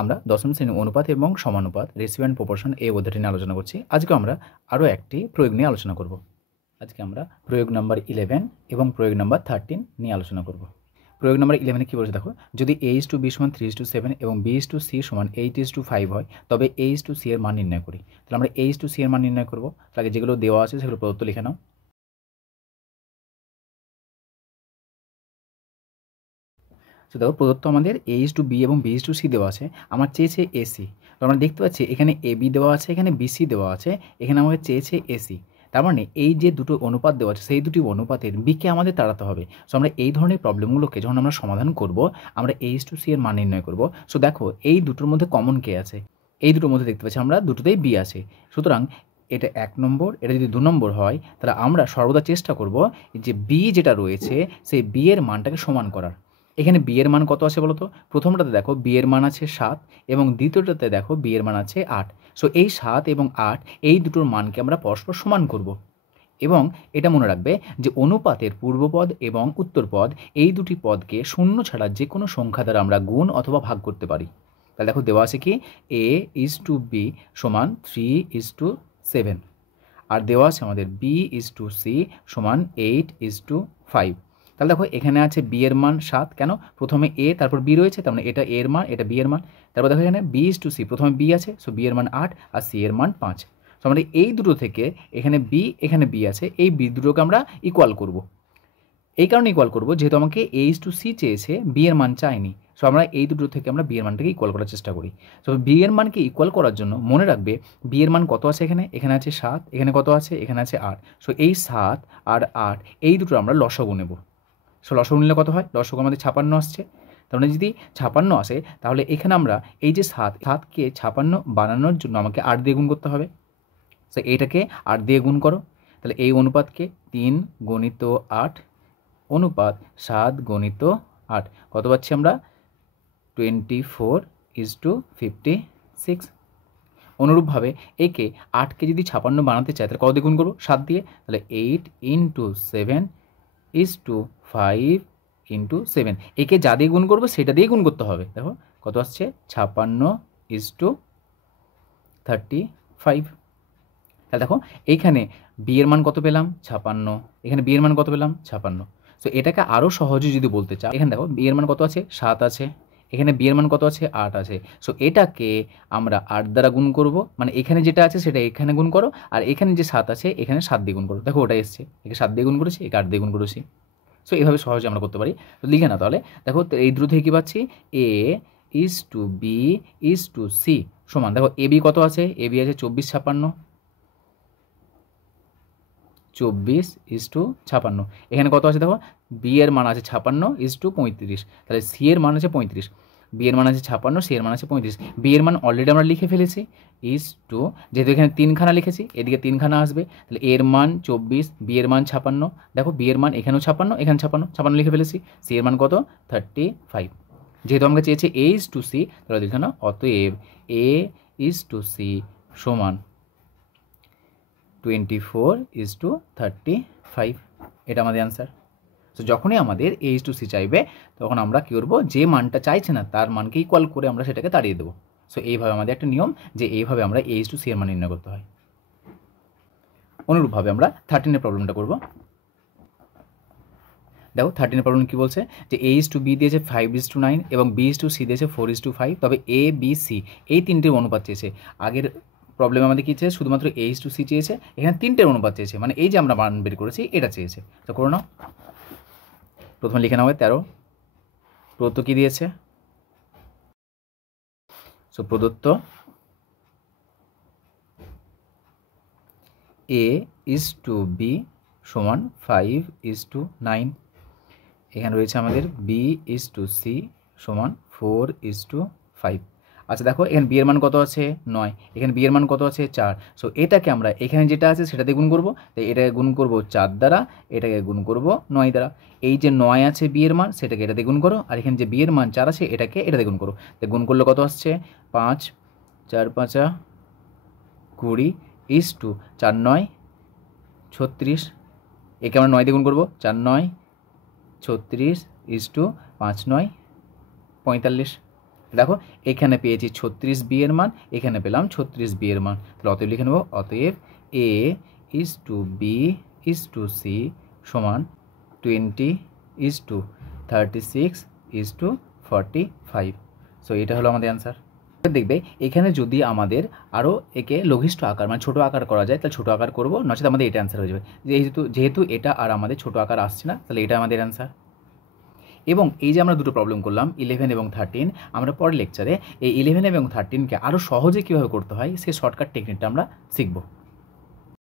আমরা দশম শ্রেণী অনুপাত এবং সমানুপাত রেশিও অ্যান্ড প্রপোর্শন এই অধ্যায়টি নিয়ে আলোচনা করছি। আজকে আমরা আরও একটি প্রয়োগ নিয়ে আলোচনা করব। আজকে আমরা প্রয়োগ নাম্বার 11 এবং প্রয়োগ নাম্বার 13 নিয়ে আলোচনা করব। প্রয়োগ নাম্বার 11 কী বলছে দেখো, যদি a/b সমান 3:7 এবং b/c সমান 8:5 হয়, তবে a/c এর মান নির্ণয় করি। তাহলে আমরা a/c এর মান নির্ণয় করব। তাহলে যেগুলো দেওয়া আছে সেগুলো প্রদত্ত লিখে নাও। তো দেখো, প্রদত্ত আমাদের a/b এবং b/c দেওয়া আছে, আমার চেয়েছে ac। তো আমরা দেখতে পাচ্ছি এখানে ab দেওয়া আছে, এখানে bc দেওয়া আছে, এখানে আমাকে চেয়েছে ac। তার মানে এই যে দুটো অনুপাত দেওয়া আছে সেই দুটি অনুপাতের বিকে আমাদের তাড়াতে হবে। সো আমরা এই ধরনের প্রবলেমগুলোকে যখন আমরা সমাধান করব, আমরা a/c এর মান নির্ণয় করব। সো দেখো, এই দুটোর মধ্যে কমন কে আছে? এই দুটোর মধ্যে দেখতে পাচ্ছি আমরা দুটোতেই b আছে। সুতরাং এটা 1 নম্বর, এটা যদি 2 নম্বর হয়, তাহলে আমরা সর্বদা চেষ্টা করব যে b যেটা রয়েছে সেই b এর মানটাকে সমান করার। এখানে b এর মান কত আছে বলো তো? প্রথমটাতে দেখো b এর মান আছে 7 এবং দ্বিতীয়টাতে দেখো b এর মান আছে 8। সো এই 7 এবং 8 এই দুটোর মানকে আমরা পরস্পর সমান করব। এবং এটা মনে রাখবে যে অনুপাতের পূর্বপদ এবং উত্তরপদ এই দুটি পদকে শূন্য ছাড়া যে কোনো সংখ্যা দ্বারা আমরা গুণ অথবা ভাগ করতে পারি। তাহলে দেখো দেওয়া আছে কি a/b সমান 3:7, আর দেওয়া আছে আমাদের b/c সমান 8:5। তাহলে দেখো এখানে আছে b এর মান 7, কেন? প্রথমে a তারপর b রয়েছে, তার মানে এটা a এর মান, এটা b এর মান। তারপর দেখো এখানে b/c, প্রথমে b আছে, সো b এর মান 8 আর c এর মান 5। সো আমরা এই দুটো থেকে এখানে b এখানে b আছে, এই b দুটোকে আমরা ইকুয়াল করব। এই কারণে ইকুয়াল করব যেহেতু আমাকে a/c চেয়েছে, b এর মান চাইনি। সো আমরা এই দুটো থেকে আমরা b এর মানটাকে ইকুয়াল করার চেষ্টা করি। সো b এর মানকে ইকুয়াল করার জন্য মনে রাখবে b এর মান কত আছে এখানে? এখানে আছে 7, এখানে কত আছে? এখানে আছে 8। সো এই 7 আর 8 এই দুটো আমরা লসাগু নেব। সো লসাগু নিলে কত হয়? লসাগু আমাদের 56 আসছে। তার মানে যদি 56 আসে, তাহলে এখানে আমরা এই যে 7কে 56 বানানোর জন্য আমাকে 8 দিয়ে গুণ করতে হবে। সো এইটাকে 8 দিয়ে গুণ করো। তাহলে এই অনুপাতকে 3 গুণিত 8 অনুপাত 7 গুণিত 8 কত পাচ্ছি আমরা? 24:56। অনুরূপভাবে একে 8কে যদি 56 বানাতে চাই, তাহলে কত দিয়ে গুণ করবো? 7 দিয়ে। তাহলে 8 × 7:5 × 7। একে যা দিয়ে গুণ করবো সেটা দিয়ে গুণ করতে হবে। দেখো কত আসছে? 56:35। তাহলে দেখো এইখানে b এর মান কত পেলাম? 56। এখানে b এর মান কত পেলাম? 56। সো এটাকে আরও সহজে যদি বলতে চাই, এখানে দেখো b এর মান কত আছে? 7 আছে, এখানে b এর মান কত আছে? 8 আছে। সো এটাকে আমরা 8 দ্বারা গুণ করব, মানে এখানে যেটা আছে সেটা এখানে গুণ করো, আর এখানে যে 7 আছে এখানে 7 দিয়ে গুণ করো। দেখো ওটা এসছে, একে 7 দিয়ে গুণ করেছি, একে 8 দিয়ে গুণ করেছি। সো এইভাবে সহজে আমরা করতে পারি। তো লিখে না তাহলে দেখো এই দ্রুত থেকে কী পাচ্ছি? a/b/c সমান, দেখো ab কত আছে? ab আছে 24:56। 24:56। এখানে কত আছে দেখো? b এর মান আছে 56:35। তাহলে c এর মান আছে 35। b এর মান আছে 56, c এর মান আছে 35। b এর মান অলরেডি আমরা লিখে ফেলেছি, যেহেতু এখানে 3খানা লিখেছি, এদিকে 3খানা আসবে। তাহলে এর মান 24, b এর মান 56। দেখো b এর মান এখানেও 56, এখানে 56 লিখে ফেলেছি। c এর মান কত? 35। যেহেতু আমাকে চেয়েছে a/c, তাহলে দেখো না, অতএব a/c সমান 24:35। এটা আমাদের অ্যান্সার। তো যখনই আমাদের a/c চাইবে, তখন আমরা কী করবো? যে মানটা চাইছে না তার মানকে ইকুয়াল করে আমরা সেটাকে তাড়িয়ে দেবো। সো এইভাবে আমাদের একটা নিয়ম, যে এইভাবে আমরা a/c এর মান নির্ণয় করতে হয়। অনুরূপভাবে আমরা 13 প্রবলেমটা করব। দেখো 13 প্রবলেম কী বলছে? যে a/b দিয়েছে 5:9 এবং b/c দিয়েছে 4:5, তবে a/b/c এই তিনটের অনুপাত চেয়েছে। আগের প্রবলেম আমাদের কী চেয়েছে? শুধুমাত্র a/c চেয়েছে, এখানে তিনটের অনুপাত চেয়েছে, মানে এই যে আমরা মান বের করেছি এটা চেয়েছে। তো করে নাও। প্রথমে লিখে নাও 13। প্রদত্ত কী দিয়েছে? সো প্রদত্ত a/b সমান 5:9। এখানে রয়েছে আমাদের b/c সমান 4:5। আচ্ছা দেখো এখানে b এর মান কত আছে? 9। এখানে b এর মান কত আছে? 4। সো এটাকে আমরা এখানে যেটা আছে সেটাতে গুণ করব। তাই এটাকে গুণ করব 4 দ্বারা, এটাকে গুণ করব 9 দ্বারা। এই যে 9 আছে b এর মান, সেটাকে এটাতে গুণ করো, আর এখানে যে b এর মান 4 আছে এটাকে এটাতে গুণ করো। তাই গুণ করলে কত আসছে? 5 4 5 20 4 9 36। একে আমরা 9 দিয়ে গুণ করবো, 4 9 36 5 9 45। দেখো এখানে পেয়েছি 36b এর মান, এখানে পেলাম 36b এর মান, তাহলে অতএব লিখে নেব অতএব a is to b is to c সমান 20 is to 36 is to 45। So এটা হলো আমাদের অ্যান্সার। দেখবে এখানে যদি আমাদের আরও একে লঘিষ্ঠ আকার মানে ছোটো আকার করা যায় তাহলে ছোটো আকার করবো, নচেত আমাদের এটা অ্যান্সার হয়ে যাবে। যেহেতু এটা আর আমাদের ছোটো আকার আসছে না, তাহলে এটা আমাদের অ্যান্সার। এবং এই যে আমরা দুটো প্রবলেম করলাম 11 এবং 13, আমরা পরের লেকচারে এই 11 এবং 13কে আরও সহজে কীভাবে করতে হয় সেই শর্টকাট টেকনিকটা আমরা শিখব।